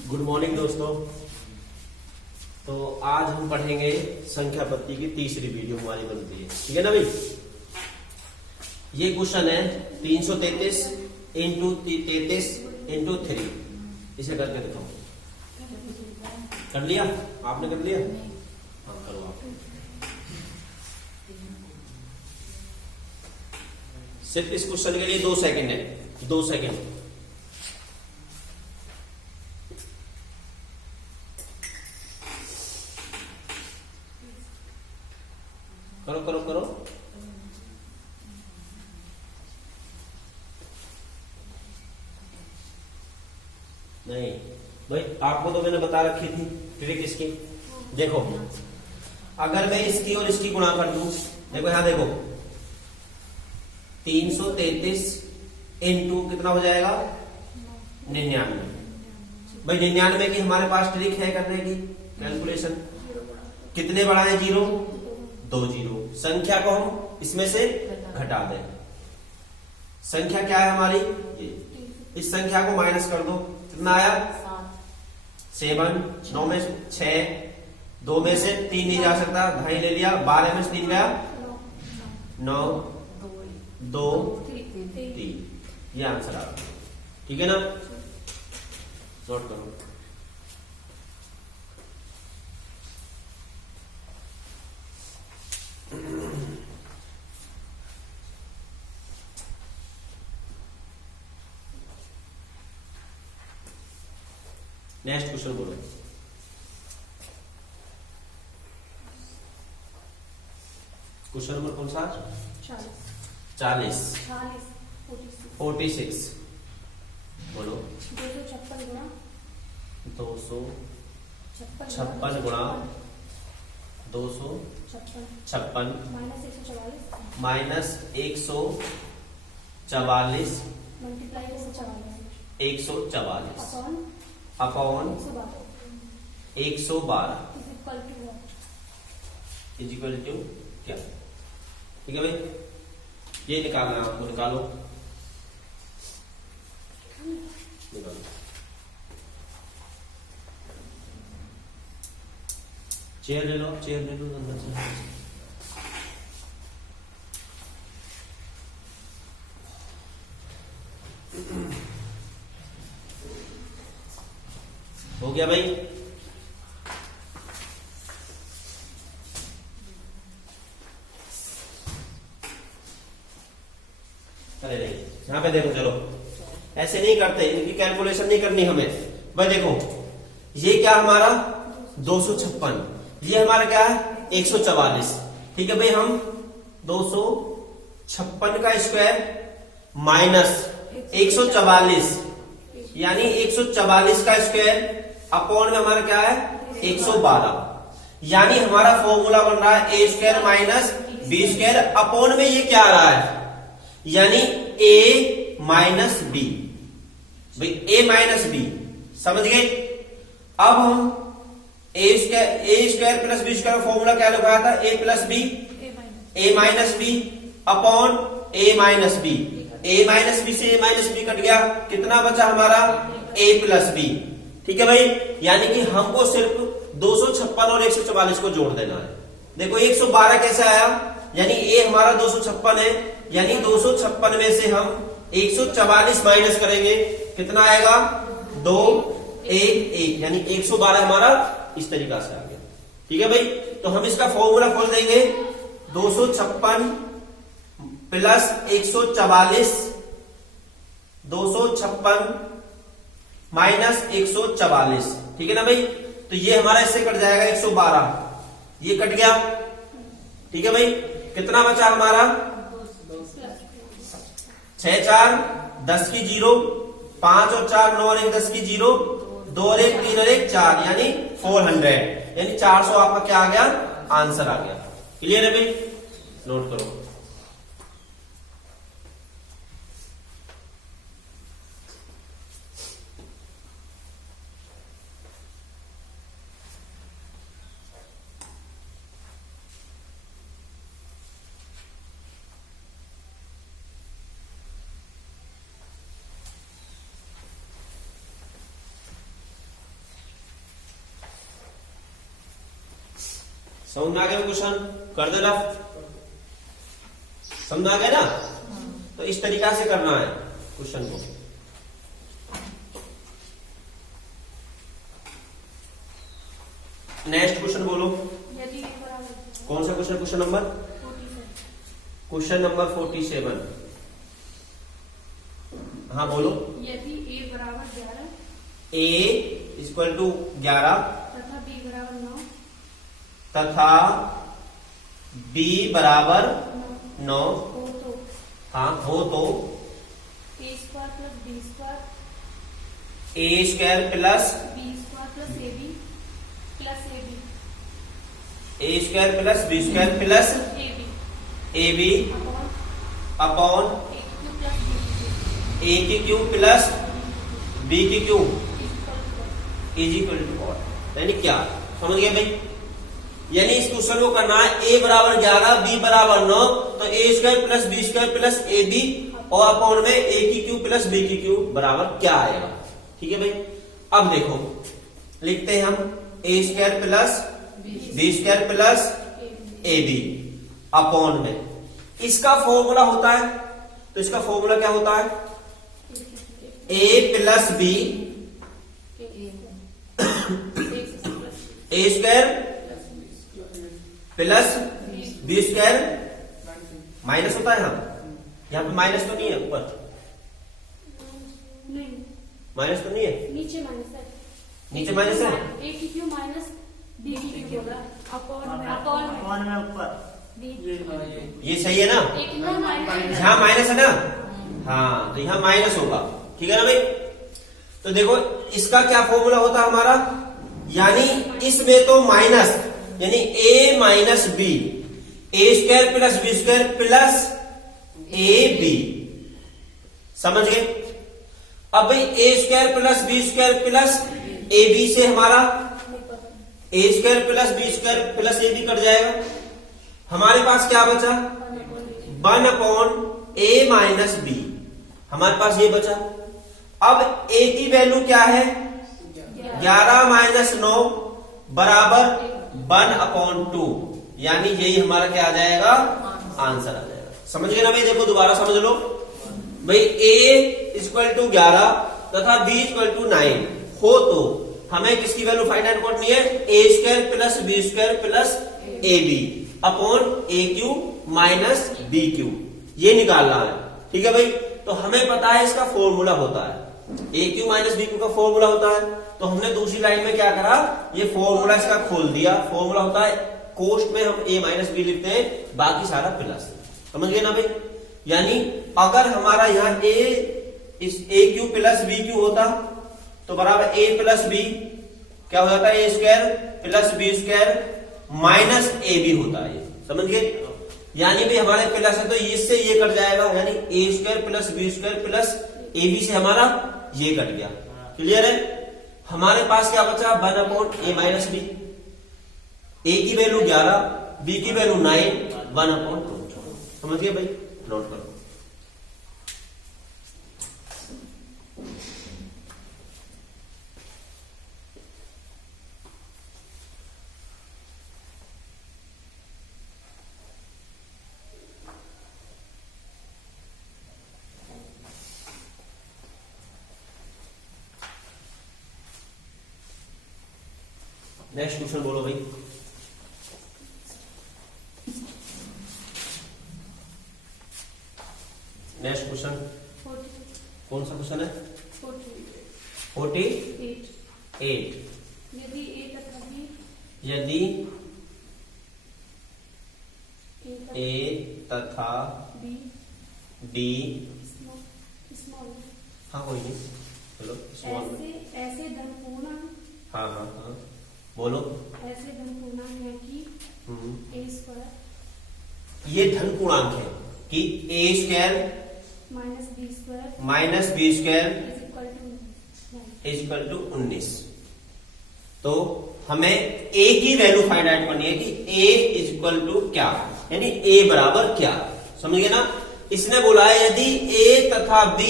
Good morning दोस्तों। तो आज हम पढ़ेंगे संख्या पत्ती की तीसरी वीडियो हमारी बनती है, ठीक है ना भाई। ये क्वेश्चन है 333 इंटू 33 इंटू 3। इसे करके दिखाओ। कर लिया? आपने कर लिया? हाँ करो आप। सिर्फ इस क्वेश्चन के लिए 2 सेकंड है, 2 सेकंड। करो करो करो। नहीं भाई, आपको तो मैंने बता रखी थी ट्रिक इसकी। देखो, अगर मैं इसकी और इसकी गुणा कर दूं, देखो यहां देखो 333 इंटू कितना हो जाएगा 99। भाई 99 की हमारे पास ट्रिक है करने की कैलकुलेशन। कितने बढ़ाए? 0, 2 जीरो। संख्या को हम इसमें से घटा दें। संख्या क्या है हमारी? ये। इस संख्या को माइनस कर दो, कितना आया? 7। 9 में 6, 2 में से 3 नहीं जा सकता, 2.5 ले लिया। 12 में से 3 गया 9, 2, 3। ये आंसर आ गया, ठीक है ना। नोट करो। नेक्स्ट क्वेश्चन बोलो। क्वेश्चन नंबर कौन सा? 40। 46 बोलो। 256 गुणा 256 गुणा 256 minus 144 144 upon 112 is equal to क्या? ठीक है भाई, ये निकालना है आपको। निकालो निकालो। चेयर ले लो, चेयर ले लो अंदर से। हो गया भाई? अरे नहीं, यहां पे देखो, चलो ऐसे नहीं करते, इनकी कैलकुलेशन नहीं करनी हमें। भाई देखो, ये क्या हमारा 256, ये हमारा क्या है 144। ठीक है भाई, हम 256 का स्क्वायर माइनस 144 यानी 144 का स्क्वायर अपॉन में हमारा क्या है 112। यानी हमारा फॉर्मूला बन रहा है A square minus B square. Upon में ये क्या आ रहा है? यानी ए माइनस बी। भाई ए माइनस बी, समझ गए? अब हम A square plus B square formula क्या लगाया था? A plus B, A minus B upon A minus B. A minus B से ए माइनस बी कट गया, कितना बचा हमारा? A plus B. ठीक है भाई, यानी कि हमको सिर्फ 256 और 144 को जोड़ देना है। देखो 112 कैसे आया? यानी ए हमारा 256 है, यानी 256 में से हम 144 माइनस करेंगे, कितना आएगा? 2, 1, 1, यानी 112 हमारा इस तरीका से आ गया। ठीक है भाई, तो हम इसका फॉर्मूला खोल देंगे। 256 प्लस 144, 256 माइनस 144। ठीक है ना भाई, तो ये हमारा इससे कट जाएगा 112, ये कट गया। ठीक है भाई, कितना बचा हमारा? 6 4 10 की 0, 5 और 4 9 और 1 10 की 0, 2 और 1 3 और 1 4, यानी 400, यानी 400 आपका क्या आ गया? आंसर आ गया। क्लियर है भाई? नोट करो। समझ में आ गया क्वेश्चन? कर देना, समझ में आ गया ना? तो इस तरीका से करना है क्वेश्चन को। नेक्स्ट क्वेश्चन बोलो। यदि a बराबर कौन सा क्वेश्चन? Question number 47। हाँ बोलो। यदि a बराबर 11 a इक्वल टू 11 तथा b बराबर 9 तथा b बराबर 9 हो तो हाँ हो तो a square plus b square a square plus b square plus ab a square plus b square plus ab ab upon upon a की क्यूब a की क्यूब प्लस b की क्यूब प्लस b की cube is is equal to equal to what? यानी क्या? समझ गए भाई? यानी इस क्वेश्चन को करना है a बराबर 11 b बराबर 9 तो a square plus b square plus ab और अपॉन में a की क्यूब प्लस b की क्यूब बराबर क्या आएगा? ठीक है भाई। अब देखो लिखते हैं हम a square plus b square plus ab upon में इसका फॉर्मूला होता है, तो इसका फॉर्मूला क्या होता है? a plus b a square plus b square minus होता है। हम यहाँ पे माइनस तो नहीं है, ऊपर नहीं माइनस तो नहीं है, नीचे माइनस है, नीचे माइनस है। a की क्यूब माइनस b की क्यूब होगा अपॉन में ऊपर b ये सही है ना? एक ना माइनस यहाँ माइनस है ना? हाँ तो यहाँ माइनस होगा। ठीक है ना भाई? तो देखो इसका क्या फॉर्मूला होता है हमारा, यानी इसमें तो माइनस यानी a minus B A square plus B square plus A B. समझ गए? अब भाई A square plus B square plus A B से हमारा A square plus B square plus A B cut जाएगा। हमारे पास क्या बचा? 1/a माइनस बी हमारे पास ये बचा। अब a की वैल्यू क्या है? 11 माइनस 9 बराबर 1/2 यानी यही हमारा क्या आ जाएगा? आंसर आ जाएगा। समझ गए ना भाई? देखो दोबारा समझ लो भाई, a इक्वल टू 11 तथा b इक्वल टू 9 हो तो हमें किसकी वैल्यू फाइंड आउट करनी है? a square plus B square plus A b upon a cube minus b cube, ये निकालना है। ठीक है भाई? तो हमें पता है इसका फॉर्मूला होता है ए क्यू माइनस बी क्यू का फॉर्मूला होता है। तो हमने दूसरी लाइन में क्या करा, ये फॉर्मूला इसका खोल दिया। फॉर्मूला होता है कोष्ट में हम a माइनस बी लिखते हैं, बाकी सारा प्लस। समझ गए ना भाई? यानी अगर हमारा यहाँ a cube plus b cube होता तो बराबर a प्लस बी क्या हो जाता है? a square plus B square minus a b होता है। समझ गए? यानी भी हमारे प्लस है तो इससे ये कट जाएगा, यानी A square plus B square plus A B से हमारा ये कट गया। क्लियर है? हमारे पास क्या बचा? 1/a minus B. ए की वैल्यू 11, बी की वैल्यू 9, 1/2। समझ गए भाई? नोट करो। नेक्स्ट क्वेश्चन बोलो भाई। नेक्स्ट क्वेश्चन कौन सा क्वेश्चन है? 48। यदि a तथा b यदि a तथा b d स्मॉल हाँ कोई नहीं, चलो स्मॉल में। ऐसे धन पूर्णांक हाँ हाँ हाँ बोलो। ऐसे धन पूर्णांक है कि a स्क्वायर ये धन पूर्णांक है कि a square minus b square minus B square is equal to 19। तो हमें a की वैल्यू फाइंड आउट करनी है कि a इज इक्वल टू क्या, यानी a बराबर क्या। समझ गए ना? इसने बोला है यदि a तथा b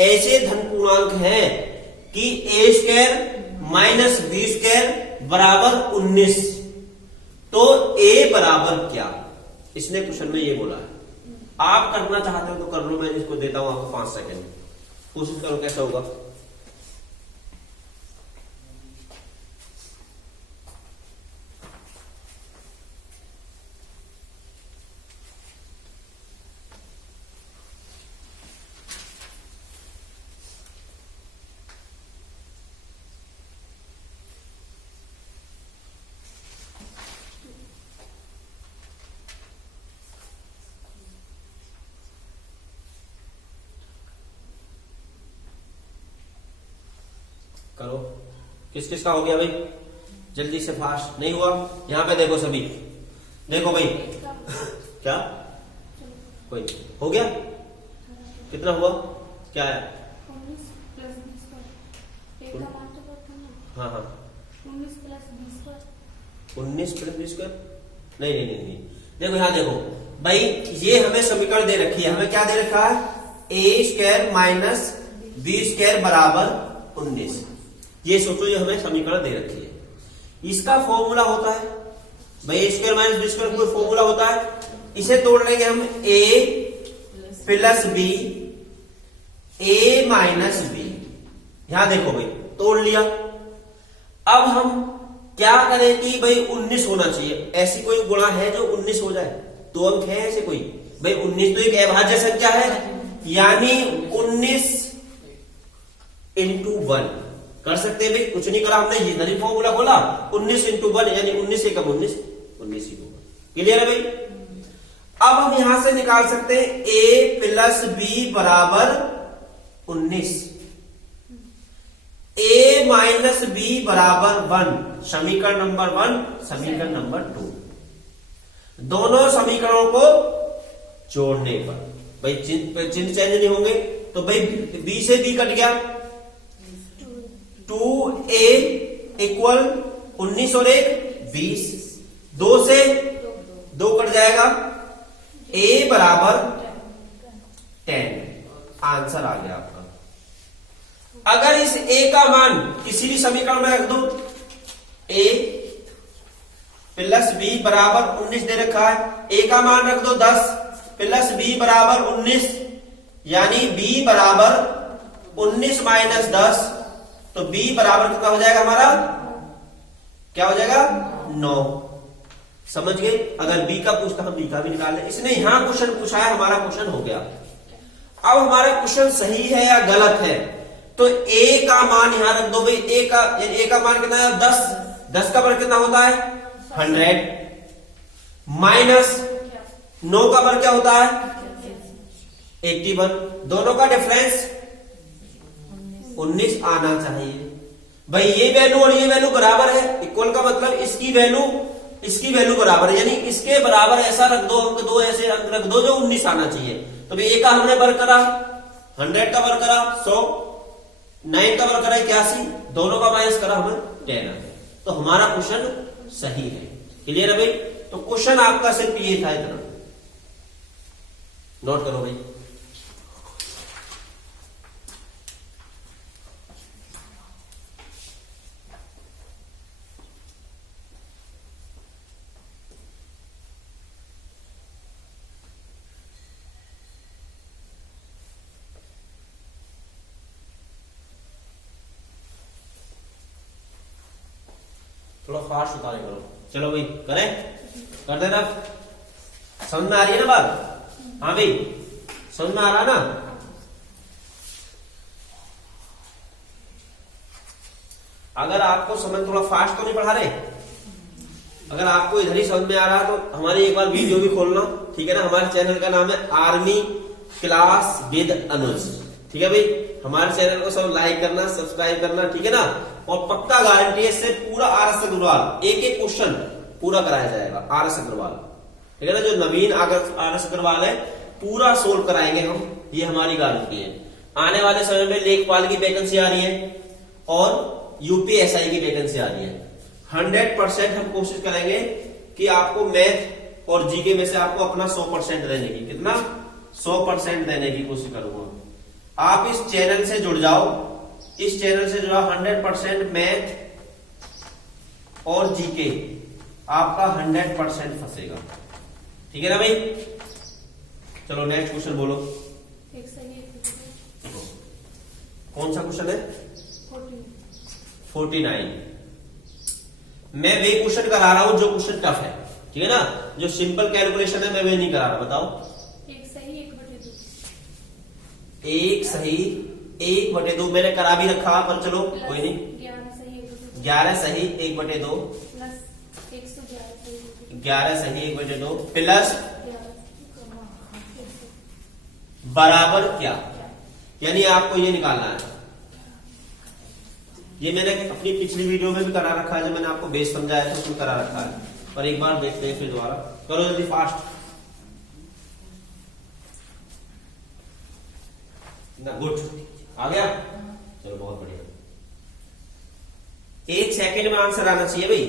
ऐसे धन पूर्णांक हैं कि a square minus B square बराबर 19, तो a बराबर क्या, इसने क्वेश्चन में ये बोला है। आप करना चाहते हो तो कर लो, मैं इसको देता हूं आपको 5 सेकंड, कोशिश करो कैसा होगा। करो, किस किस का हो गया भाई, जल्दी से, फास्ट नहीं हुआ। यहां पे देखो सभी, देखो भाई क्या कोई नहीं हो गया, कितना हुआ, क्या है, 19 प्लस 20 का एक का मान तो करता ना। हाँ हाँ 19 प्लस 20 का 19 प्लस 20 का नहीं, देखो यहां देखो भाई, ये हमें समीकरण दे रखी है, हमें क्या दे रखा है, A square minus B square बराबर 19। ये सोचो, ये हमें समीकरण दे रखी है, इसका फॉर्मूला होता है भाई A square minus B square, कोई फॉर्मूला होता है, इसे तोड़ लेंगे हम, ए plus B, A minus B, यहां देखो भाई तोड़ लिया। अब हम क्या करें कि भाई 19 होना चाहिए, ऐसी कोई गुणा है जो 19 हो जाए, 2 अंक है ऐसे कोई, भाई 19 तो एक अभाज्य संख्या है, यानी 19 इंटू 1 कर सकते हैं भाई, कुछ नहीं करा हमने, ये नहीं फॉर्मूला खोला, 19 इंटू 1 यानी 19 से कम 19 ही होगा। क्लियर है भाई। अब हम यहां से निकाल सकते हैं a प्लस बी बराबर 19, a माइनस बी बराबर 1, समीकरण नंबर 1, समीकरण नंबर 2। दोनों समीकरणों को जोड़ने पर भाई चिन्ह चेंज नहीं होंगे, तो भाई b से b कट गया, 2a इक्वल 19 और 1 20, 2 से 2 कट जाएगा, a बराबर 10, आंसर आ गया आपका। अगर इस a का मान किसी भी समीकरण में रख दो, a प्लस b बराबर 19 दे रखा है, a का मान रख दो 10 प्लस b बराबर 19, यानी b बराबर 19 माइनस 10, तो b बराबर कितना हो जाएगा हमारा, क्या हो जाएगा 9। समझ गए। अगर b का पूछता हम b का भी निकाल लें, इसने यहां क्वेश्चन पूछा है, हमारा क्वेश्चन हो गया। अब हमारा क्वेश्चन सही है या गलत है, तो a का मान यहां रख दो भाई, a का मान कितना है 10, 10 का वर्ग कितना होता है 100, माइनस 9 का वर्ग क्या होता है 81, दोनों का डिफरेंस 19 आना चाहिए भाई। ये वैल्यू और ये वैल्यू बराबर है, इक्वल का मतलब इसकी वैल्यू बराबर है, यानी इसके बराबर ऐसा रख दो, अंक दो ऐसे अंक रख दो जो 19 आना चाहिए। तो भाई 1 का हमने वर्ग करा 100 का वर्ग करा 100, 9 का वर्ग करा 81, दोनों का माइनस करा हमें 10 आ गया, तो हमारा क्वेश्चन सही है। क्लियर है भाई। तो क्वेश्चन आपका सिर्फ ये था, इतना नोट करो भाई। थोड़ा फास्ट उतारे करो, चलो भाई करें, कर देना, समझ में आ रही है ना बात, हाँ भाई समझ में आ रहा है ना। अगर आपको समझ, थोड़ा फास्ट तो नहीं पढ़ा रहे, अगर आपको इधर ही समझ में आ रहा है तो हमारी एक बार वीडियो भी खोलना, ठीक है ना। हमारे चैनल का नाम है आर्मी क्लास विद अनुज, ठीक है भाई। हमारे चैनल को सब लाइक करना, सब्सक्राइब करना, ठीक है ना। और पक्का गारंटी है इससे पूरा आर.एस. अग्रवाल एक एक क्वेश्चन पूरा कराया जाएगा, आर.एस. अग्रवाल, ठीक है ना। जो नवीन आर.एस. अग्रवाल है पूरा सोल्व कराएंगे हम, ये हमारी गारंटी है। आने वाले समय में लेखपाल की वैकेंसी आ रही है और यूपीएसआई की वैकेंसी आ रही है। 100% हम कोशिश करेंगे कि आपको मैथ और जीके में से आपको अपना 100% देने की, कितना 100% देने की कोशिश करूंगा। आप इस चैनल से जुड़ जाओ, इस चैनल से जुड़ा 100% मैथ और जीके आपका 100% फंसेगा। ठीक है ना भाई? चलो नेक्स्ट क्वेश्चन बोलो। एक सही एक गलत। कौन सा क्वेश्चन है? 14। 49। मैं वे क्वेश्चन करा रहा हूं जो क्वेश्चन टफ है, ठीक है ना? जो सिंपल कैलकुलेशन है मैं वे नहीं करा रहा। बताओ। एक सही एक बटे दो। एक सही 1/2 मैंने करा भी रखा, पर चलो कोई नहीं। 11 सही 1/2 11 सही 1/2 प्लस 111 सही 1/2 11 सही 1/2 प्लस 11 बराबर क्या? यानी आपको ये निकालना है। ये मैंने अपनी पिछली वीडियो में भी करा रखा है, जब मैंने आपको बेस समझाया था उसमें करा रखा है, पर एक बार देखते हैं फिर दोबारा। करो जल्दी फास्ट ना। गुड, आ गया? चलो बहुत बढ़िया। 1 सेकंड में आंसर आना चाहिए भाई।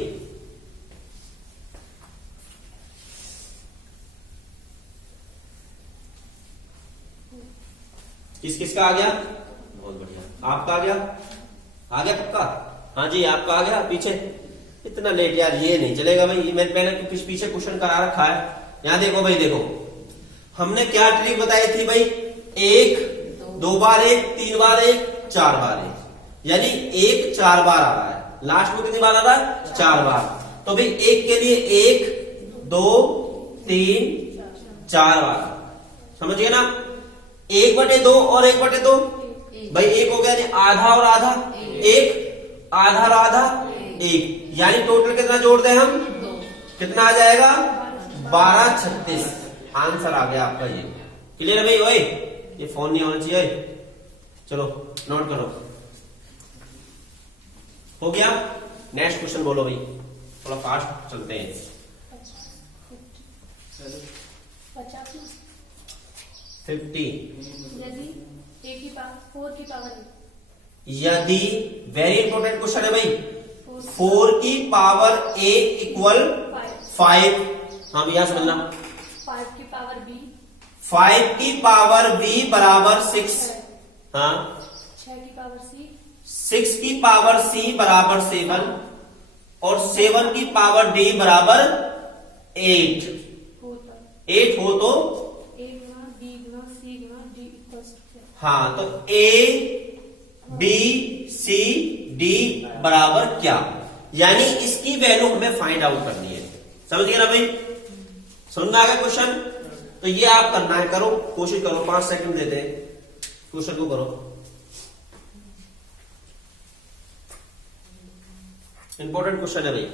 किस किस का आ गया? बहुत बढ़िया। आपका आ गया? आ गया पक्का? हाँ जी, आपका आ गया। पीछे इतना लेट यार, ये नहीं चलेगा भाई। मैंने पहले पीछे क्वेश्चन करा रखा है। यहां देखो भाई, देखो हमने क्या ट्रिक बताई थी भाई? 1 2 बार 1 3 बार 1 4 बार 1, यानी 1 4 बार आ रहा है। लास्ट में कितनी बार आ रहा है? 4 बार। तो भाई 1 के लिए 1 2 3 4 बार, समझिए ना? 1/2 और 1/2 भाई 1 हो गया, यानी आधा और आधा 1, आधा और आधा 1, यानी टोटल कितना जोड़ दें हम? कितना आ जाएगा? 12 36 आंसर आ गया आपका। ये क्लियर है भाई? ओए ये फोन नहीं होना चाहिए। चलो नोट करो। हो गया? नेक्स्ट क्वेश्चन बोलो भाई, थोड़ा फास्ट चलते हैं। 50 यदि a की पावर 4 की पावर यदि, वेरी इंपॉर्टेंट क्वेश्चन है भाई, 4 की पावर a इक्वल 5। हाँ भैया समझना। 5 की पावर b 5 की पावर b बराबर 6। हाँ 6 की पावर c 6 की पावर c बराबर 7 और 7 की पावर d बराबर 8। 8 हो तो a गुना b गुना c गुना d इक्वल्स टू 7। हाँ, तो a b c d बराबर क्या? यानी इसकी वैल्यू हमें फाइंड आउट करनी है। समझ गए ना भाई? समझ में आ गया क्वेश्चन? तो ये आप करना है, करो, कोशिश करो। 5 सेकंड देते हैं, क्वेश्चन को करो। इंपॉर्टेंट क्वेश्चन है भाई।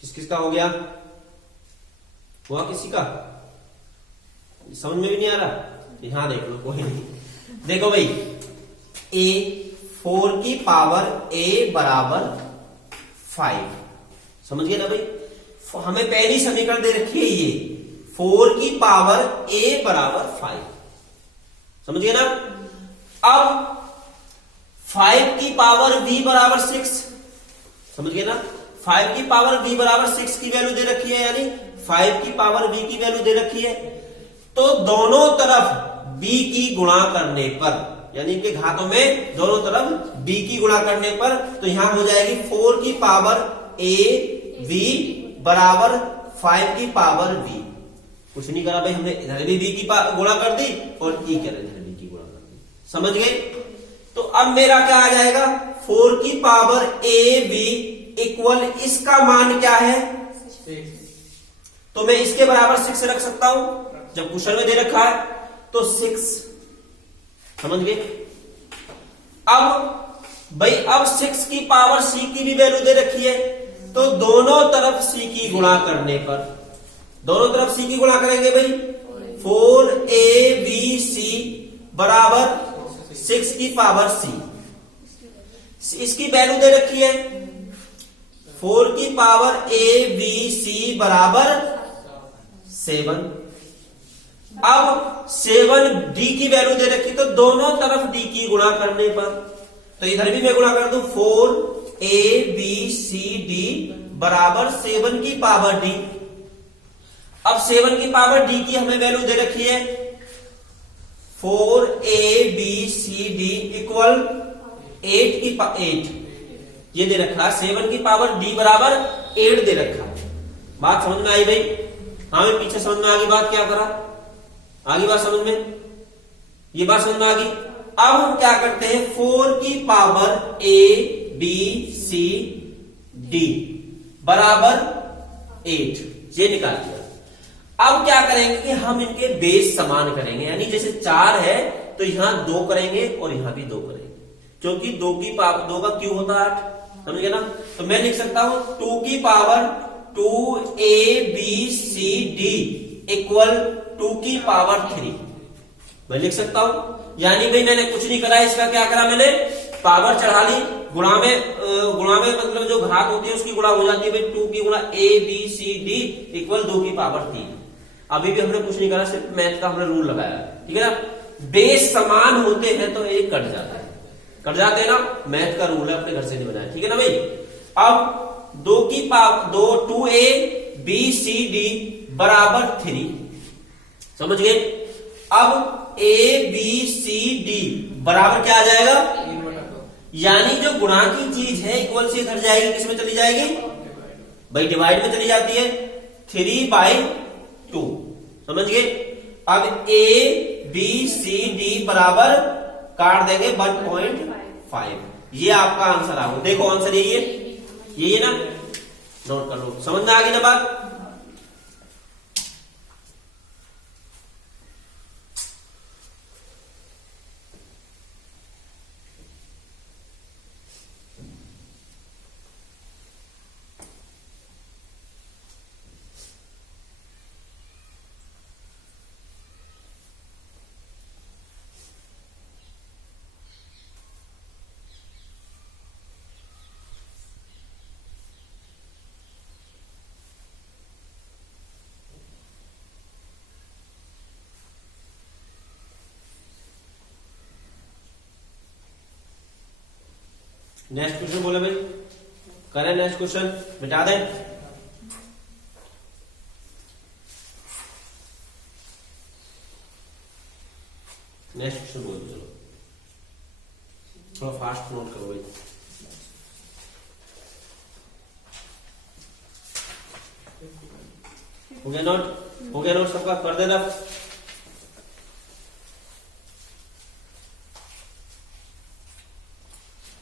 किस किस का हो गया? हुआ किसी का? समझ में भी नहीं आ रहा? यहां देख लो, कोई नहीं। देखो भाई, a 4 की पावर a बराबर 5, समझ गए ना भाई? हमें पहली समीकरण दे रखी है ये 4 की पावर a बराबर 5, समझ गए ना? अब 5 की पावर b बराबर 6, समझ गए ना? 5 की पावर b बराबर 6 की वैल्यू दे रखी है, यानी 5 की पावर b की वैल्यू दे रखी है। तो दोनों तरफ b की गुणा करने पर, यानी कि घातों में दोनों तरफ b की गुणा करने पर, तो यहां हो जाएगी 4 की पावर a b बराबर 5 की पावर b। कुछ नहीं करा भाई, हमने इधर भी b की गुणा कर दी और e इधर b की गुणा कर दी। समझ गए? तो अब मेरा क्या आ जाएगा? 4 की पावर a b इक्वल, इसका मान क्या है? 6। तो मैं इसके बराबर 6 रख सकता हूं, जब क्वेश्चन में दे रखा है तो 6। समझ गए? अब भाई, अब 6 की पावर c की भी वैल्यू दे रखी है, तो दोनों तरफ c की गुणा करने पर, दोनों तरफ c की गुणा करेंगे भाई। 4abc बराबर 6 की पावर c, इसकी वैल्यू दे रखी है 4 की पावर a b c बराबर 7। अब 7d की वैल्यू दे रखी तो दोनों तरफ d की गुणा करने पर, तो इधर भी मैं गुणा कर दूं 4abcd बराबर 7 की पावर d। अब 7 की पावर d की हमें वैल्यू दे रखी है 4abcd इक्वल 8 ये दे रखा है। 7 की पावर d बराबर 8 दे रखा है। बात समझ में आई भाई? हमें पीछे समझ में आ गई बात, क्या करा आगे बात समझ में, ये बात समझ में आ गई। अब हम क्या करते हैं 4 की power a b c d बराबर 8 ये निकाल दिया। अब क्या करेंगे कि हम इनके बेस समान करेंगे, यानी जैसे 4 है तो यहां 2 करेंगे और यहां भी 2 करेंगे, क्योंकि 2 का क्यूब होता है 8, समझ गए ना। तो मैं लिख सकता हूं 2 की पावर 2abcd इक्वल 2 की पावर 3 मैं लिख सकता हूं। यानी भाई मैंने कुछ नहीं करा, इसका क्या करा मैंने पावर चढ़ा ली, गुणा में मतलब जो घात होती है उसकी गुणा हो जाती है भाई 2 की गुणा abcd इक्वल 2 की पावर 3। अभी भी हमने कुछ नहीं करा, सिर्फ मैथ का हमने रूल लगाया, ठीक है ना। बेस समान होते हैं तो एक कट जाता है, कट जाते हैं ना, मैथ का रूल है, अपने घर से नहीं बनाया, ठीक है ना भाई। अब 2 की पावर 2abcd बराबर 3 समझ गए। अब abcd बराबर क्या आ जाएगा, यानी जो गुणा की चीज है इक्वल से इधर जाएगी, किसमें चली जाएगी भाई डिवाइड में चली जाती है 3/2 समझ गए। अब abcd बराबर काट देंगे 1.5, ये आपका आंसर आ गया। देखो आंसर यही है ना, नोट कर लो, समझ में आ गई ना बात। नेक्स्ट क्वेश्चन बोले भाई, करें नेक्स्ट क्वेश्चन, मिटा दें। नेक्स्ट क्वेश्चन बोल चलो, थोड़ा फास्ट नोट करो भाई। हो गया नोट, हो गया नोट सबका, कर देना।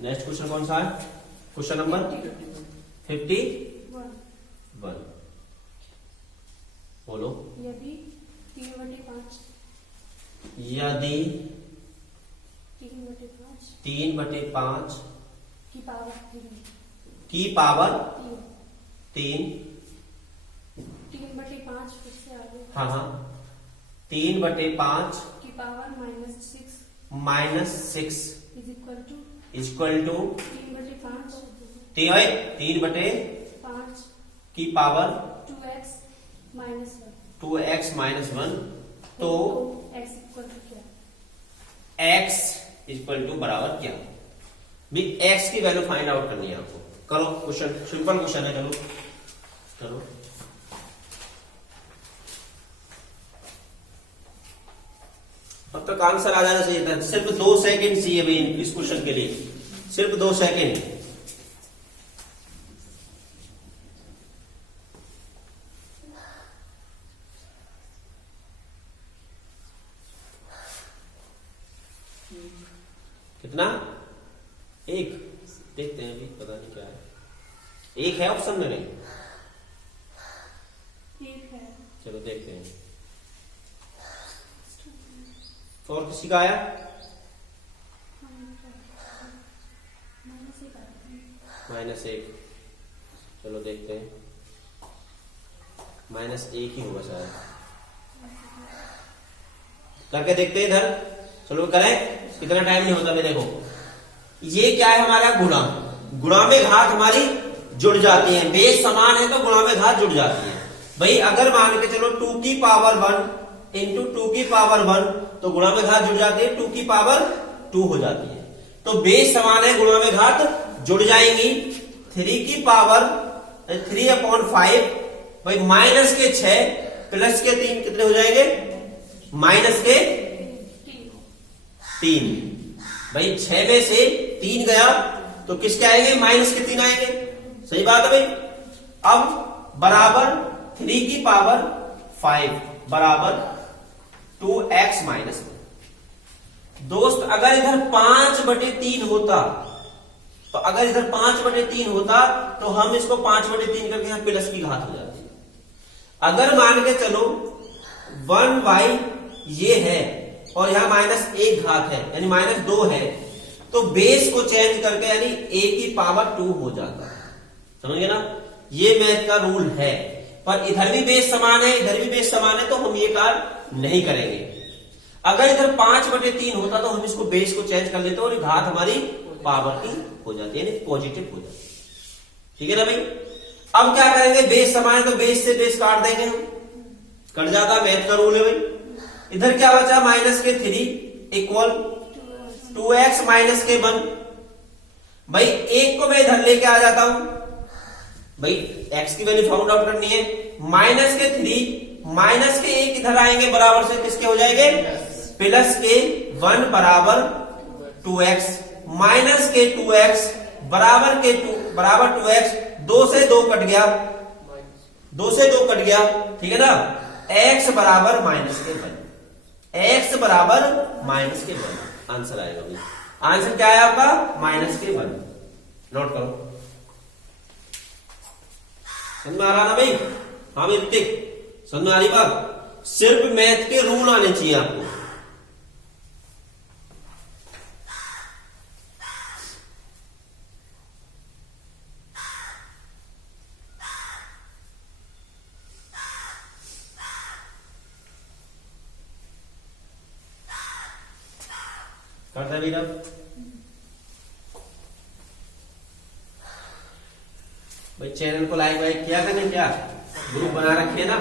नेक्स्ट क्वेश्चन कौन सा है, क्वेश्चन नंबर 51 बोलो। यदि 3/5 यदि 3/5 की पावर 3 3/5 फिर से आगे, हाँ 3/5 की पावर -6 इज इक्वल टू 3/5 की पावर 2x - 1 तो x इक्वल टू बराबर क्या, भी x की वैल्यू फाइंड आउट करनी है आपको। करो क्वेश्चन, सिंपल क्वेश्चन है, चलो चलो। अब तक आंसर आ जाना चाहिए था, सिर्फ 2 सेकंड चाहिए भाई इस क्वेश्चन के लिए, सिर्फ 2 सेकंड। कितना, 1 देखते हैं अभी, पता नहीं क्या है, 1 है ऑप्शन में, नहीं चलो देखते हैं। और किसी का आया, -1, चलो देखते हैं, -1 ही होगा शायद, करके देखते हैं इधर, चलो करें, कितना टाइम नहीं होता। मैं देखो ये क्या है हमारा गुणा, गुणा में घात हमारी जुड़ जाती है, बेस समान है तो गुणा में घात जुड़ जाती है भाई। अगर मान के चलो 2 की पावर 1 इंटू 2 की पावर 1, तो गुणा में घात जुड़ जाती है, 2 की पावर 2 हो जाती है। तो बेस समान है, गुणा में घात जुड़ जाएंगी। 3 की पावर 3/5 भाई माइनस के 6 प्लस के 3 कितने हो जाएंगे? माइनस के 3। भाई 6 में से 3 गया तो किसके आएंगे? माइनस के 3 आएंगे। सही बात है भाई। अब बराबर 3 की पावर 5 बराबर 2x माइनस। दोस्त अगर इधर 5/3 होता, तो अगर इधर 5/3 होता तो हम इसको 5/3 करके यहां प्लस की घात हो जाती। अगर मान के चलो 1y ये है और यहां -1 घात है यानी -2 है, तो बेस को चेंज करके यानी a की पावर 2 हो जाता है। समझ गए ना? ये मैथ का रूल है। पर इधर भी बेस समान है, इधर भी बेस समान है, तो हम ये कार्य नहीं करेंगे। अगर इधर 5/3 होता तो हम इसको बेस को चेंज कर लेते और घात हमारी पावर की हो जाती है यानी पॉजिटिव हो जाती है। ठीक है ना भाई? अब क्या करेंगे? बेस समान है तो बेस से बेस काट देंगे हम, कट जाता, मैथ का रूल है भाई। इधर क्या बचा? माइनस के 3 इक्वल 2x माइनस के 1। भाई 1 को मैं इधर लेके आ जाता हूं, भाई x की वैल्यू फाउंड आउट करनी है। माइनस के 3 माइनस के 1 इधर आएंगे, बराबर से किसके हो जाएंगे? प्लस के 1 बराबर 2x माइनस के 2x बराबर के 2x। 2 से 2 कट गया, 2 से 2 कट गया, ठीक है ना? x बराबर माइनस के 1, x बराबर माइनस के 1 आंसर आएगा भाई। आंसर क्या है आपका? माइनस के 1। नोट करो। समझ में आ रहा ना भाई? हाँ भाई ऋतिक, समझ में आ रही बात? सिर्फ मैथ के रूल आने चाहिए आपको। करता है भैया? भाई चैनल को लाइक वाइक किया था नहीं? क्या ग्रुप बना रखे ना,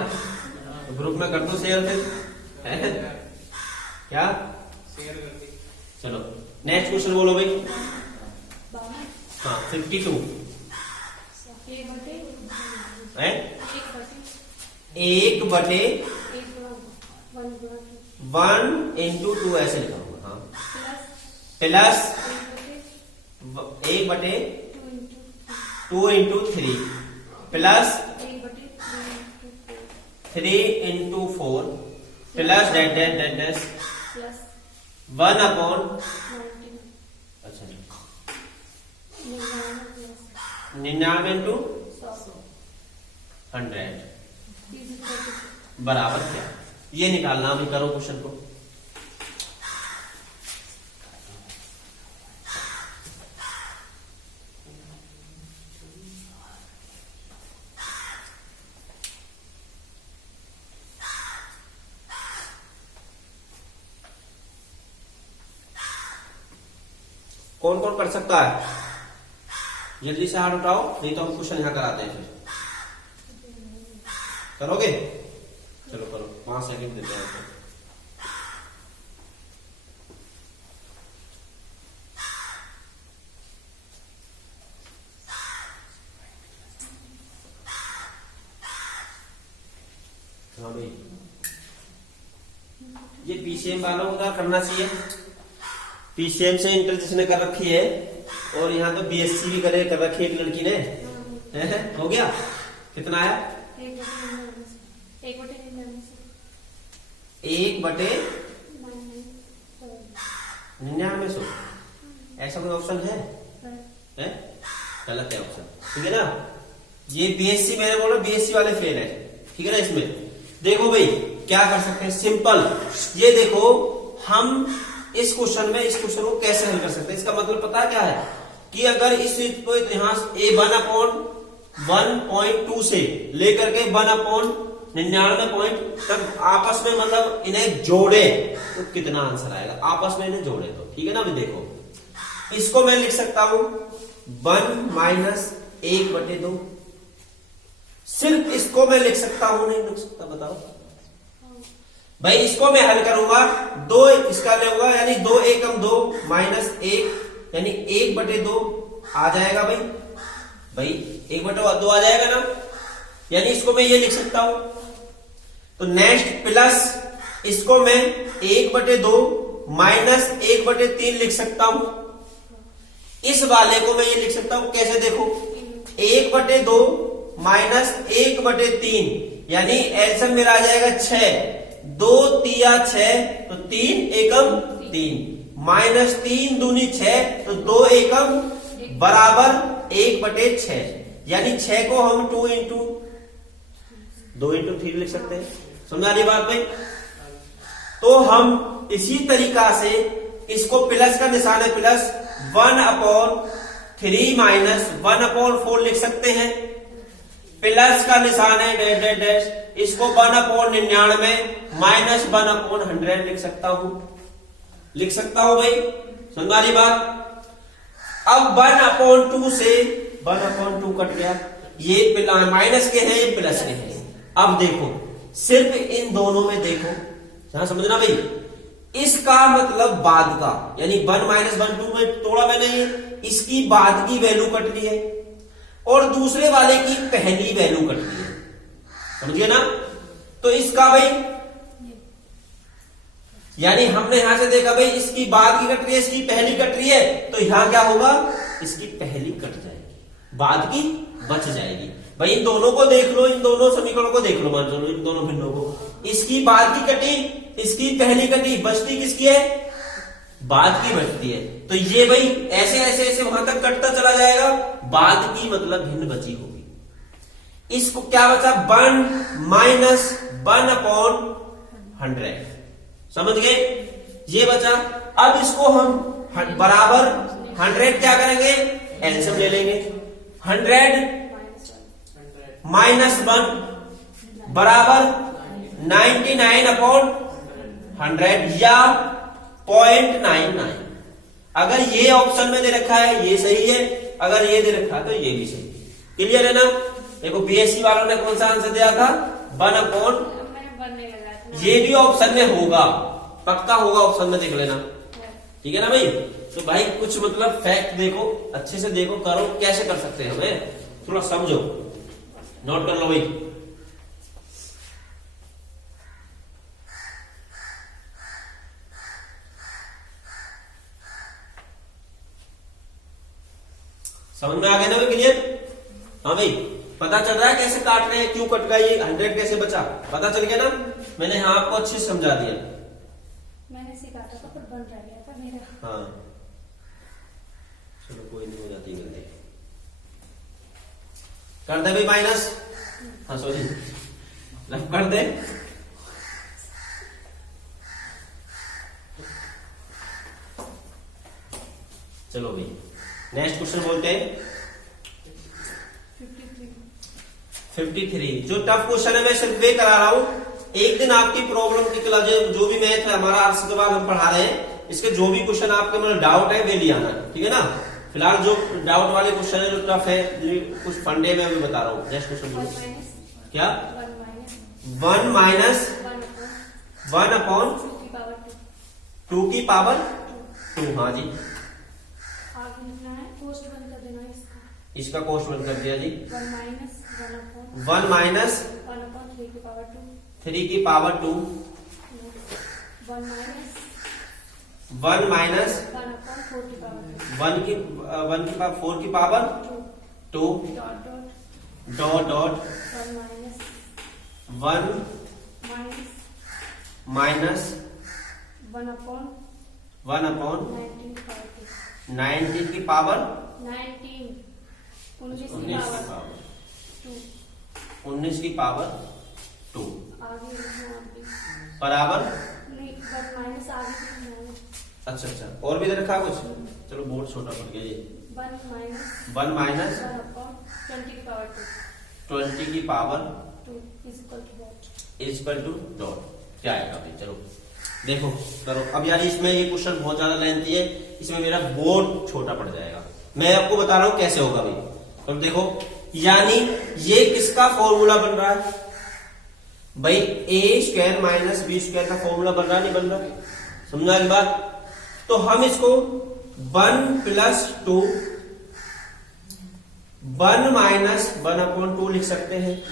तो ग्रुप में कर दो शेयर फिर है? क्या शेयर कर दी। चलो नेक्स्ट क्वेश्चन बोलो भाई। हाँ 52 है 1/1 इंटू 2 ऐसे लिखा होगा। हाँ plus 1/2 into 3 plus 3 into 4 plus डेट 1/। अच्छा 99 इंटू 100 बराबर क्या? ये निकालना। अभी करो क्वेश्चन को। कौन कौन कर सकता है? जल्दी से हाथ उठाओ, नहीं तो हम क्वेश्चन यहां कराते हैं। फिर करोगे? चलो करो, 5 सेकंड देते हैं आपको। हाँ भाई ये पीसीएम वालों को करना चाहिए। पीसीएम से इंटर जिसने कर रखी है और यहाँ तो बीएससी भी कर रखी है एक लड़की ने, हो गया? कितना आया? 1/99। ऐसा कोई ऑप्शन है? गलत है ऑप्शन, ठीक है ना? ये बीएससी मैंने बोला बीएससी वाले फेल है, ठीक है ना? इसमें देखो भाई क्या कर सकते हैं, सिंपल। ये देखो हम इस क्वेश्चन में इस क्वेश्चन को कैसे हल कर सकते हैं। इसका मतलब पता क्या है कि अगर इस को यहाँ a 1/1.2 से लेकर के 1/99 तक आपस में मतलब इन्हें जोड़े तो कितना आंसर आएगा? आपस में इन्हें जोड़े तो, ठीक है ना? अभी देखो इसको मैं लिख सकता हूं 1 - 1/2। सिर्फ इसको मैं लिख सकता हूं, नहीं लिख सकता? बताओ। भाई इसको मैं हल करूंगा, 2 इसका लूंगा यानी 2 एकम 2 माइनस 1 यानी 1/2 आ जाएगा भाई 1/2 आ जाएगा ना, यानी इसको मैं ये लिख सकता हूं। तो नेक्स्ट प्लस इसको मैं 1/2 माइनस 1/3 लिख सकता हूं। इस वाले को मैं ये लिख सकता हूं, कैसे देखो, 1/2 माइनस 1/3 यानी एलसीएम मेरा आ जाएगा 6, 2 तिया 6 तो 3 एकम 3 माइनस 3 दूनी 6 तो 2 एकम बराबर 1/6 यानी 6 को हम 2 × 3 लिख सकते हैं। समझा रही बात भाई? तो हम इसी तरीका से इसको प्लस का निशान है प्लस 1/3 माइनस 1/4 लिख सकते हैं। प्लस का निशान है डैश डैश डैश, इसको 1/99 माइनस 1/100 लिख सकता हूं भाई। समझ आ रही बात? अब 1/2 से 1/2 कट गया, ये माइनस के हैं ये प्लस के हैं। अब देखो सिर्फ इन दोनों में देखो, यहां समझना भाई, इसका मतलब बाद का यानी 1 माइनस 1/2 में तोड़ा मैंने, इसकी बाद की वैल्यू कट ली है और दूसरे वाले की पहली वैल्यू कट ली है, समझिए ना। तो इसका भाई यानी हमने यहां से देखा भाई इसकी बाद की कट रही है, इसकी पहली कट रही है, तो यहां क्या होगा, इसकी पहली कट जाएगी, बाद की बच जाएगी। भाई इन दोनों को देख लो, इन दोनों समीकरणों को देख लो, मान लो इन दोनों भिन्नों को, इसकी बाद की कटी, इसकी पहली कटी, बचती किसकी है, बाद की बचती है। तो ये भाई ऐसे ऐसे ऐसे वहां तक कटता चला जाएगा, बाद की मतलब भिन्न बची होगी। इसको क्या बचा, 1 माइनस 1/100, समझ गए, ये बचा। अब इसको हम बराबर 100 क्या करेंगे, एलसीएम ले लेंगे। 100 माइनस 1 बराबर 99/100 या 0.99। अगर ये ऑप्शन में दे रखा है ये सही है, अगर ये दे रखा है तो ये भी सही है। क्लियर है ना? देखो बीएससी वालों ने कौन सा आंसर दिया था, 1/, ये भी ऑप्शन में होगा, पक्का होगा ऑप्शन में, देख लेना, ठीक है ना भाई। तो भाई कुछ मतलब फैक्ट देखो, अच्छे से देखो, करो, कैसे कर सकते हैं हमें थोड़ा समझो, नोट कर लो भाई। समझ में आ गया ना भाई, क्लियर? हाँ भाई, पता चल रहा है कैसे काट रहे हैं, क्यों कट गया, ये 100 कैसे बचा, पता चल गया ना। मैंने यहाँ आपको अच्छे से समझा दिया, मैंने सिखा था पर बन रह गया था मेरा। हाँ चलो कोई नहीं, हो जाती गलती, कर दे भाई माइनस, हाँ सॉरी लेफ्ट कर दे। चलो भाई नेक्स्ट क्वेश्चन बोलते हैं 53। जो टफ क्वेश्चन है मैं सिर्फ वे करा रहा हूं, एक दिन आपकी प्रॉब्लम की क्लास जो भी मैथ है हमारा आज के बाद हम पढ़ा रहे हैं, इसके जो भी क्वेश्चन आपके मतलब डाउट है वे ले आना, ठीक है ना। फिलहाल जो डाउट वाले क्वेश्चन है जो टफ है, कुछ फंडे में भी बता रहा हूँ। नेक्स्ट क्वेश्चन क्या, 1 माइनस 1/2 की पावर 2, हाँ जी, इसका कोष्ट बंद कर दिया जी। 1 माइनस 3 की पावर 2, 1 माइनस 1 की 4 की पावर 2 डॉट डॉट 1 माइनस 1/19 की पावर 19 की पावर 2 बराबर, अच्छा अच्छा और भी दे रखा कुछ, चलो बोर्ड छोटा पड़ गया ये। 1 माइनस 20 की पावर 2 इक्वल टू डॉट, क्या आएगा भाई, चलो देखो करो। अब यार इसमें ये क्वेश्चन बहुत ज्यादा लेंथी है, इसमें मेरा बोर्ड छोटा पड़ जाएगा, मैं आपको बता रहा हूं कैसे होगा भाई। तो देखो यानी ये किसका फॉर्मूला बन रहा है, भाई A square minus B square का फॉर्मूला बन रहा नहीं बन रहा, समझा की बात। तो हम इसको 1 + 2 1 - 1/2 लिख सकते हैं,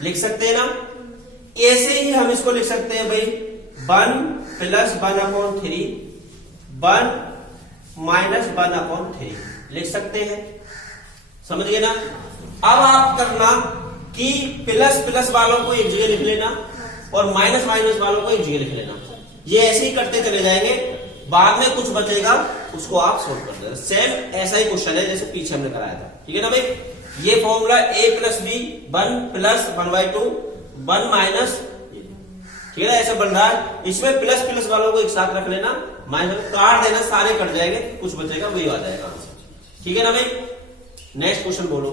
लिख सकते हैं ना। ऐसे ही हम इसको लिख सकते हैं भाई 1 + 1/3 1 - 1/3 लिख सकते हैं, समझ गए ना। अब आप करना कि प्लस प्लस वालों को एक जगह लिख लेना और माइनस माइनस वालों को एक जगह लिख लेना। ये ऐसे ही करते चले जाएंगे, बाद में कुछ बचेगा उसको आप सोल्व कर देना। सेम ऐसा ही क्वेश्चन है जैसे पीछे हमने कराया था, ठीक है ना भाई। ये फॉर्मूला a + b 1 + 1/2 1 माइनस, ठीक है ना, ऐसा बन रहा है। इसमें प्लस प्लस वालों को एक साथ रख लेना, माइनस काट देना, सारे कट जाएंगे, कुछ बचेगा वही आ जाएगा आंसर, ठीक है ना भाई। नेक्स्ट क्वेश्चन बोलो।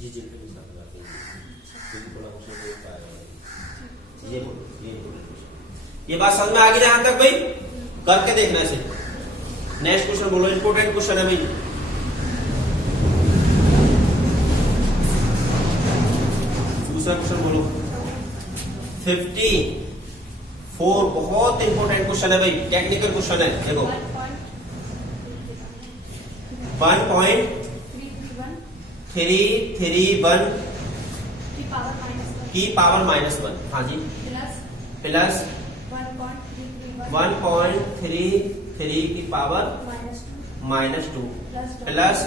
जी जी ये बोलो, ये बात समझ में आ गई यहां तक भाई, करके देखना इसे। नेक्स्ट क्वेश्चन बोलो, इंपोर्टेंट क्वेश्चन है भाई। दूसरा क्वेश्चन बोलो 54, बहुत इंपोर्टेंट क्वेश्चन है भाई, टेक्निकल क्वेश्चन है। देखो 1.331 की पावर -1, हाँ जी, प्लस 1.33 की पावर -2 प्लस,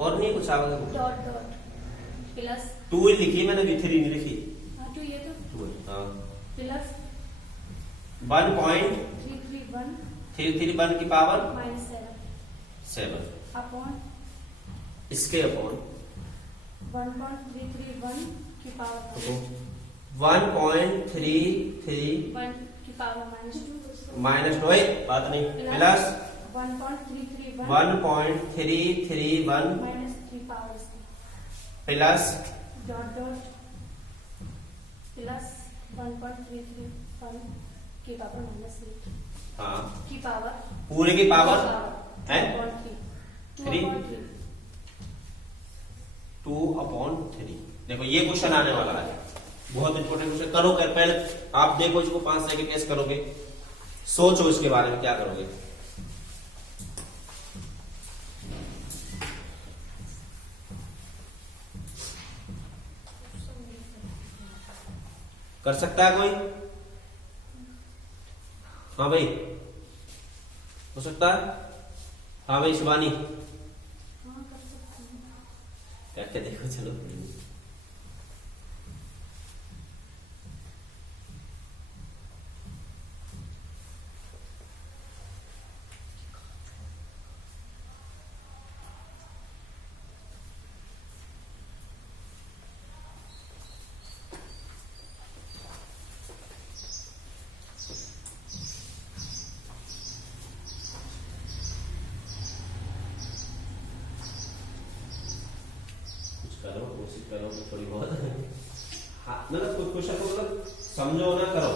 और नहीं कुछ आगे, 2 ही लिखी मैंने, भी 3 नहीं लिखी। 1.331 की पावर -7 इसके अपॉन 1.331 की पावर 1.33 की पावर -2, बात नहीं, प्लस 1.331 1.331 -3 पावर प्लस प्लस 1.331 की पावर -3 हाँ की पावर, पूरे की पावर है 2/3। देखो ये क्वेश्चन आने वाला है, बहुत इंपॉर्टेंट क्वेश्चन। करो कर, पहले आप देखो इसको 5 सेकंड कैसे करोगे, सोचो इसके बारे में क्या करोगे। कर सकता है कोई? हाँ भाई, हो सकता है। हाँ भाई शिवानी, करके देखो, चलो। करो, कोशिश करो थोड़ी बहुत। हाँ मतलब कुछ क्वेश्चन को मतलब समझो ना, करो।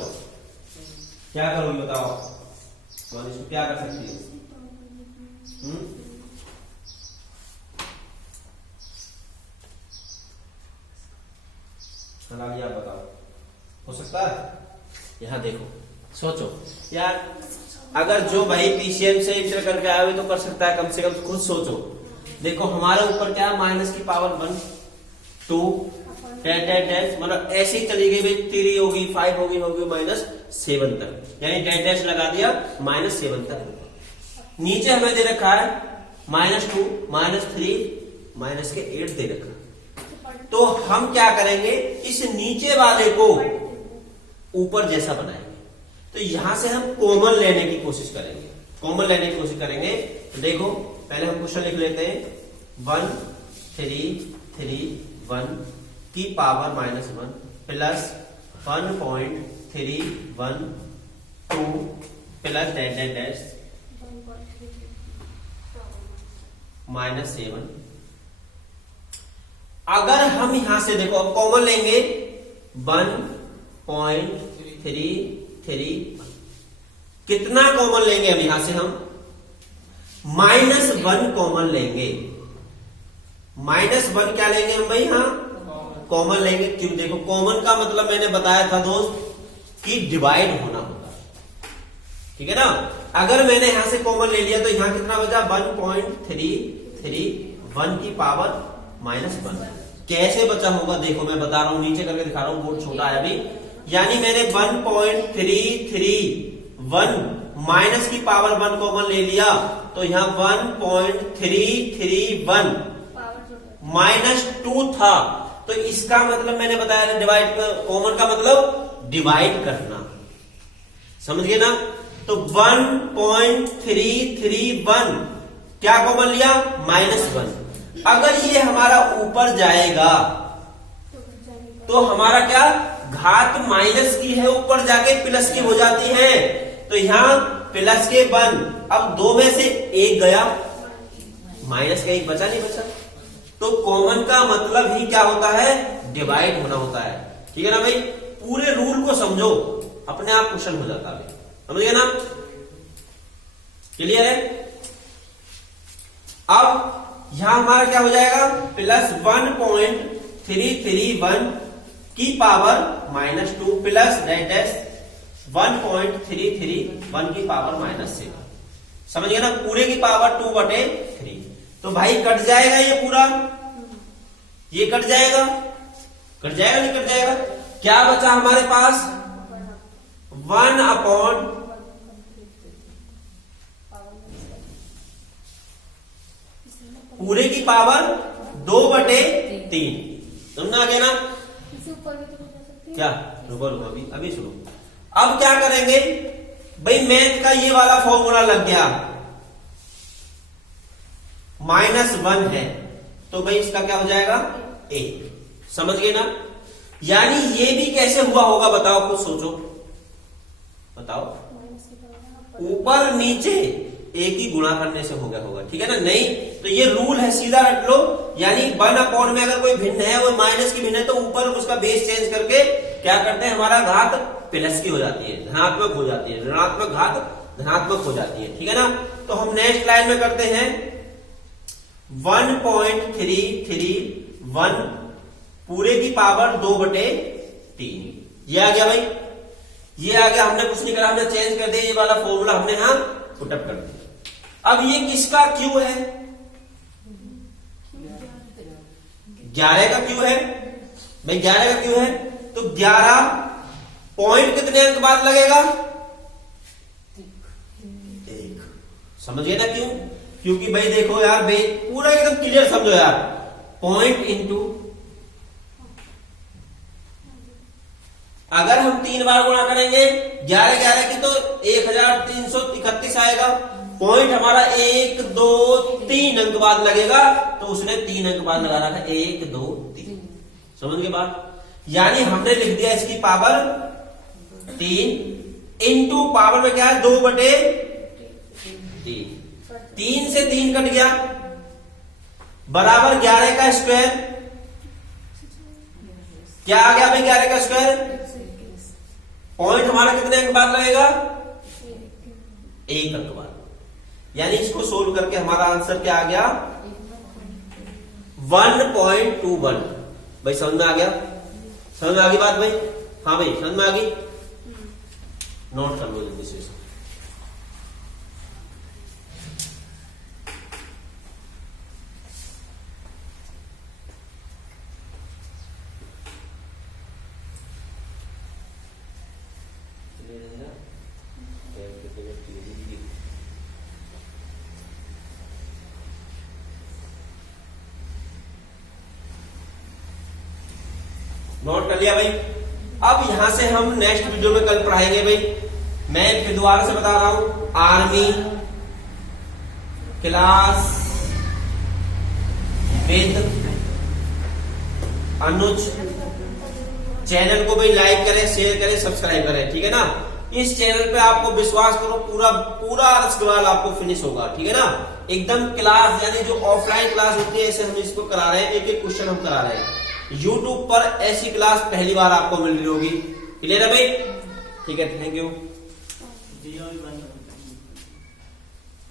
क्या करोगे बताओ, तो इसको क्या कर सकती है? चलिए आप बताओ, हो सकता है? यहाँ देखो, सोचो यार, अगर जो भाई पीसीएम से इंटर करके आए हुए तो कर सकता है, कम से कम खुद सोचो। देखो हमारे ऊपर क्या है, माइनस की पावर 1 2 डैश, मतलब ऐसे ही चली गई भाई, 3 होगी 5 होगी -7 तक, यानी डैश लगा दिया -7 तक। नीचे हमें दे रखा है -2 -3 -8 दे रखा। तो हम क्या करेंगे, इस नीचे वाले को ऊपर जैसा बनाएंगे। तो यहां से हम कॉमन लेने की कोशिश करेंगे, तो देखो पहले हम क्वेश्चन लिख लेते हैं। 1.331 की पावर -1 प्लस 1.312 प्लस डैश -7। अगर हम यहां से देखो, अब कॉमन लेंगे 1.331, कितना कॉमन लेंगे अब यहां से हम? -1 कॉमन लेंगे। -1 क्या लेंगे हम भाई? हाँ, कॉमन लेंगे। क्यों? देखो कॉमन का मतलब मैंने बताया था दोस्त कि डिवाइड होना होता है, ठीक है ना। अगर मैंने यहां से कॉमन ले लिया तो यहां कितना बचा? 1.331 की पावर -1। कैसे बचा होगा देखो मैं बता रहा हूं, नीचे करके दिखा रहा हूं, बोर्ड छोटा है अभी। यानी मैंने 1.331 माइनस की पावर 1 कॉमन ले लिया तो यहां 1.331 -2 था। तो इसका मतलब मैंने बताया था डिवाइड, कॉमन का मतलब डिवाइड करना, समझ गए ना। तो 1.331 क्या कॉमन लिया? -1। अगर ये हमारा ऊपर जाएगा तो हमारा क्या घात माइनस की है, ऊपर जाके प्लस की हो जाती है। तो यहां प्लस के 1, अब 2 में से 1 गया, माइनस का 1 बचा, नहीं बचा। तो कॉमन का मतलब ही क्या होता है? डिवाइड होना होता है, ठीक है ना भाई। पूरे रूल को समझो, अपने आप क्वेश्चन हो जाता है, समझ गए ना? क्लियर है? अब यहां हमारा क्या हो जाएगा? प्लस 1.331 की पावर -2 प्लस डैश 1.331 की पावर -6। समझ गए ना? पूरे की पावर 2/3। तो भाई कट जाएगा ये पूरा, ये कट जाएगा, कट जाएगा नहीं कट जाएगा? क्या बचा हमारे पास? 1/, पूरे की पावर 2/3। समझना आ गया ना? क्या? रुको अभी सुनो। अब क्या करेंगे भाई? मैथ का ये वाला फॉर्मूला लग गया, -1 है तो भाई इसका क्या हो जाएगा? 1। समझ गए ना? यानी ये भी कैसे हुआ होगा बताओ, कुछ सोचो, बताओ। ऊपर नीचे एक ही गुणा करने से हो गया होगा, ठीक है ना? नहीं तो ये रूल है, सीधा रट लो। यानी 1/, में अगर कोई भिन्न है, वो माइनस की भिन्न है, तो ऊपर उसका बेस चेंज करके क्या करते हैं? हमारा घात प्लस की हो जाती है, धनात्मक हो जाती है, ऋणात्मक घात धनात्मक हो जाती है, ठीक है ना। तो हम नेक्स्ट लाइन में करते हैं 1.331 पूरे की पावर 2/3। ये आ गया भाई, ये आ गया। हमने कुछ नहीं करा, हमने चेंज कर दिया, ये वाला फॉर्मूला हमने यहां पुटअप कर दिया। अब ये किसका क्यू है? 11 का क्यू है भाई, 11 का क्यू है। तो 11 पॉइंट कितने अंक बाद लगेगा? 1। समझ गए ना क्यों? क्योंकि भाई देखो यार भाई, पूरा एकदम क्लियर समझो यार। पॉइंट इंटू, अगर हम 3 बार गुणा करेंगे 11 की तो 1331 आएगा। पॉइंट हमारा 1, 2, 3 अंक बाद लगेगा, तो उसने 3 अंक बाद लगा रहा था, 1, 2, 3। समझ गए बात? यानी हमने लिख दिया इसकी पावर 3 इंटू पावर में क्या है? 2/3। 3 से 3 कट गया, बराबर 11 का स्क्वायर। क्या आ गया भाई? 11 का स्क्वायर। पॉइंट हमारा कितने अंक बाद लगेगा? 1 अंक बाद। यानी इसको सोल्व करके हमारा आंसर क्या आ गया? 1.21। भाई समझ में आ गया? समझ में आ गई बात भाई? हाँ भाई समझ में आ गई? नोट कर लो जल्दी से। नोट कर लिया भाई? अब यहां से हम नेक्स्ट वीडियो में कल पढ़ाएंगे भाई। मैं फिर दोबारा से बता रहा हूं, army class with Anuj channel को भाई लाइक करें, शेयर करें, सब्सक्राइब करें, ठीक है ना। इस चैनल पे आपको विश्वास करो पूरा सवाल आपको फिनिश होगा, ठीक है ना। एकदम क्लास, यानी जो ऑफलाइन क्लास होती है ऐसे हम इसको करा रहे हैं, एक एक क्वेश्चन हम करा रहे हैं। YouTube पर ऐसी क्लास पहली बार आपको मिल रही होगी। क्लियर है भाई? ठीक है, थैंक यू।